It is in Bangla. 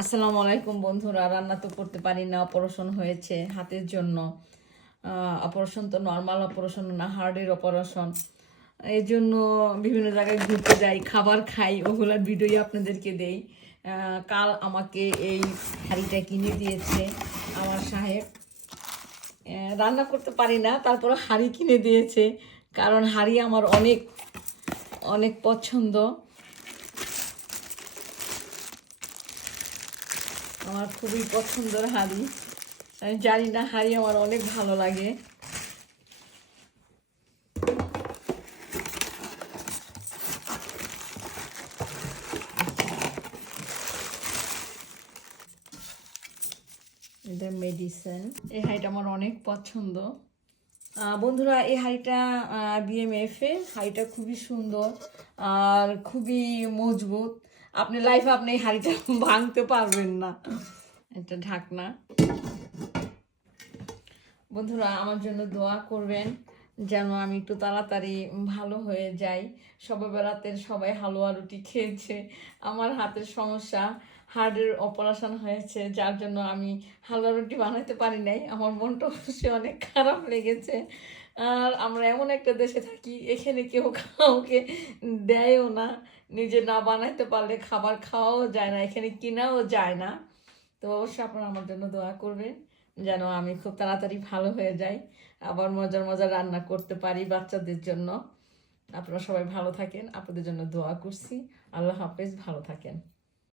আসসালামু আলাইকুম বন্ধুরা। রান্না তো করতে পারি না, অপারেশন হয়েছে হাতের জন্য। অপারেশন তো নর্মাল অপারেশন না, হার্টের অপারেশন। এই জন্য বিভিন্ন জায়গায় ঘুরতে যাই, খাবার খাই, ওগুলোর ভিডিওই আপনাদেরকে দেই। কাল আমাকে এই হাঁড়িটা কিনে দিয়েছে আমার সাহেব। রান্না করতে পারি না, তারপরে হাঁড়ি কিনে দিয়েছে, কারণ হাঁড়ি আমার অনেক অনেক পছন্দ। আমার খুবই পছন্দের হাঁড়ি। আমি জানি না, হাঁড়ি আমার অনেক ভালো লাগে। এটা মেডিসিন। এই হাঁড়িটা আমার অনেক পছন্দ। বন্ধুরা, এই হাঁড়িটা বিএমএফ এর হাঁড়িটা খুবই সুন্দর আর খুবই মজবুত। আপনি লাইফে আপনি এই হাঁড়িটা ভাঙতে পারবেন না। এটা ঢাকনা। বন্ধুরা, আমার জন্য দোয়া করবেন যেন আমি একটু তাড়াতাড়ি ভালো হয়ে যাই। সবে বেড়াতে সবাই হালুয়া রুটি খেয়েছে। আমার হাতের সমস্যা, হার্টের অপারেশন হয়েছে, যার জন্য আমি হালুয়া রুটি বানাতে পারি নাই। আমার মনটা অবশ্যই অনেক খারাপ লেগেছে। আর আমরা এমন একটা দেশে থাকি, এখানে কেউ কাউকে দেয়ও না। নিজে না বানাইতে পারলে খাবার খাওয়াও যায় না, এখানে কিনাও যায় না। তো অবশ্যই আপনারা আমার জন্য দোয়া করবেন যেন আমি খুব তাড়াতাড়ি ভালো হয়ে যাই, আবার মজার মজার রান্না করতে পারি বাচ্চাদের জন্য। আপনারা সবাই ভালো থাকেন, আপনাদের জন্য দোয়া করছি। আল্লাহ হাফেজ, ভালো থাকেন।